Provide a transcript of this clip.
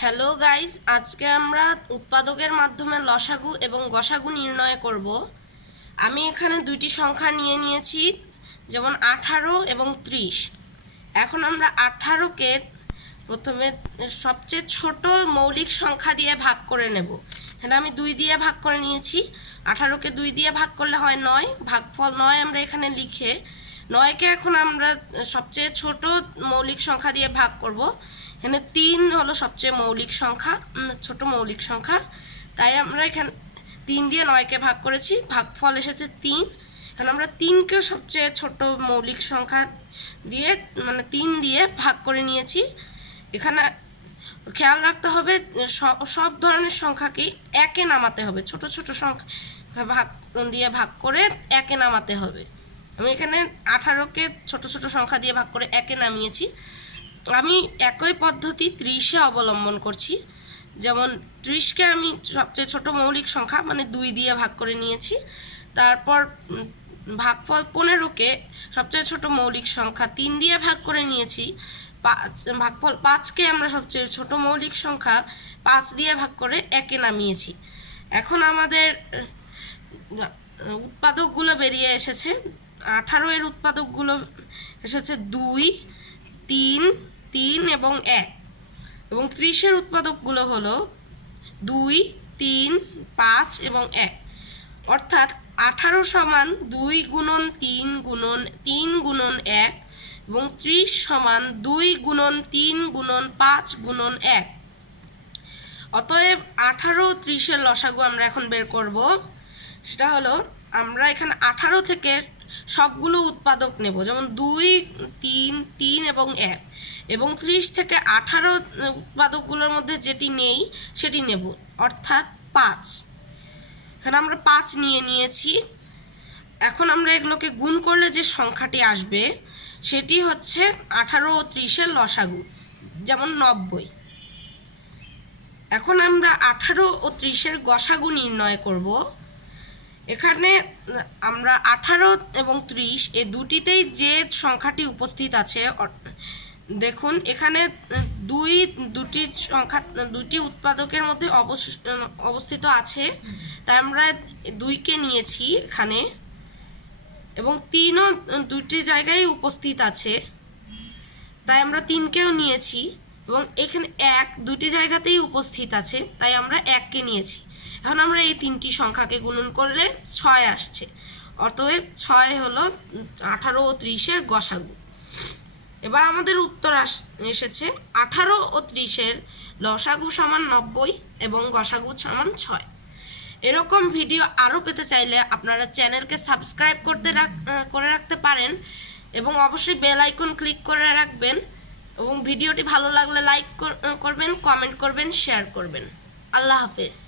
Hello guys, আজকে আমরা উৎপাদকের মাধ্যমে লসাগু এবং গসাগু নির্ণয় করব। আমি এখানে দুইটি সংখ্যা নিয়ে নিয়েছি, যেমন 18 এবং 30। এখন আমরা 18কে প্রথমে সবচেয়ে ছোট মৌলিক সংখ্যা দিয়ে ভাগ করে নেব। এখানে আমি 2 দিয়ে ভাগ করে নিয়েছি। 18কে 2 দিয়ে ভাগ করলে হয় 9, ভাগফল 9 আমরা এখানে লিখে 9কে এখন আমরা সবচেয়ে ছোট মৌলিক সংখ্যা দিয়ে ভাগ করব। এখানে 3 হলো সবচেয়ে মৌলিক সংখ্যা, ছোট মৌলিক সংখ্যা, তাই আমরা এখানে 3 দিয়ে 9কে ভাগ করেছি, ভাগফল এসেছে 3। এখন আমরা 3কে সবচেয়ে ছোট মৌলিক সংখ্যা দিয়ে 3 দিয়ে ভাগ করে নিয়েছি। এখানে খেয়াল রাখতে হবে সব ধরনের সংখ্যাকেই একে নামাতে হবে, ছোট ছোট সংখ্যা ভাগ করে একে নামাতে হবে। আমি এখানে 18কে ছোট ছোট সংখ্যা দিয়ে ভাগ করে একে নামিয়েছি। আমি একই পদ্ধতি 30-এ অবলম্বন করছি। যেমন 30কে আমি সবচেয়ে ছোট মৌলিক সংখ্যা 2 দিয়ে ভাগ করে নিয়েছি। তারপর ভাগফল 15কে সবচেয়ে ছোট মৌলিক সংখ্যা 3 দিয়ে ভাগ করে নিয়েছি। ভাগফল 5কে আমরা সবচেয়ে ছোট মৌলিক সংখ্যা 5 দিয়ে ভাগ করে একে নামিয়েছি। এখন আমাদের উৎপাদকগুলো বেরিয়ে এসেছে। 18 এর উৎপাদকগুলো এসেছে 2, 3, 3 এবং 1। এবং 30-এর উৎপাদকগুলো হলো 2, 3, 5 এবং 1। অর্থাৎ 18 সমান 2 গুণন 3 গুণন 3 গুণন 1 এবং 30 সমান 2 গুণন 3 গুণন 5 গুণন 1। অতএব 18 ও 30-এর লসাগু আমরা এখন বের করব। সেটা হলো আমরা এখানে 18 থেকে সবগুলো উৎপাদক নেব, যেমন 2, 3, 3 এবং 1। এবং 30 থেকে 18 উৎপাদকগুলোর মধ্যে যেটি নেই সেটি নেব, অর্থাৎ 5। এখানে আমরা 5 নিয়ে নিয়েছি। এখন আমরা এগুলোকে গুণ করলে যে সংখ্যাটি আসবে সেটি হচ্ছে 18 ও 30-এর লসাগু, যেমন 90। এখন আমরা 18 ও 30-এর গসাগু নির্ণয় করব। এখানে আমরা 18 এবং 30 এই দুটিতেই যে সংখ্যাটি উপস্থিত আছে, দেখুন এখানে দুটি উৎপাদকের মধ্যে অবস্থিত আছে, তাই আমরা 2কে নিয়েছি এখানে। এবং 3ও দুটি জায়গায় উপস্থিত আছে, তাই আমরা 3কেও নিয়েছি। এবং এখানে 1 দুটি জায়গাতেই উপস্থিত আছে, তাই আমরা 1কে নিয়েছি। এখন আমরা এই 3টি সংখ্যাকে গুণন করলে 6 আসছে। অতএব 6 হলো 18 ও 30-এর গসাগু। এবার আমাদের উত্তর এসেছে 18 ও 30-এর লসাগু সমান 90 এবং গসাগু সমান 6। এরকম ভিডিও আরও পেতে চাইলে আপনারা চ্যানেলকে সাবস্ক্রাইব করে রাখতে পারেন এবং অবশ্যই বেল আইকন ক্লিক করে রাখবেন। এবং ভিডিওটি ভালো লাগলে লাইক করবেন, কমেন্ট করবেন, শেয়ার করবেন। আল্লাহ হাফেজ।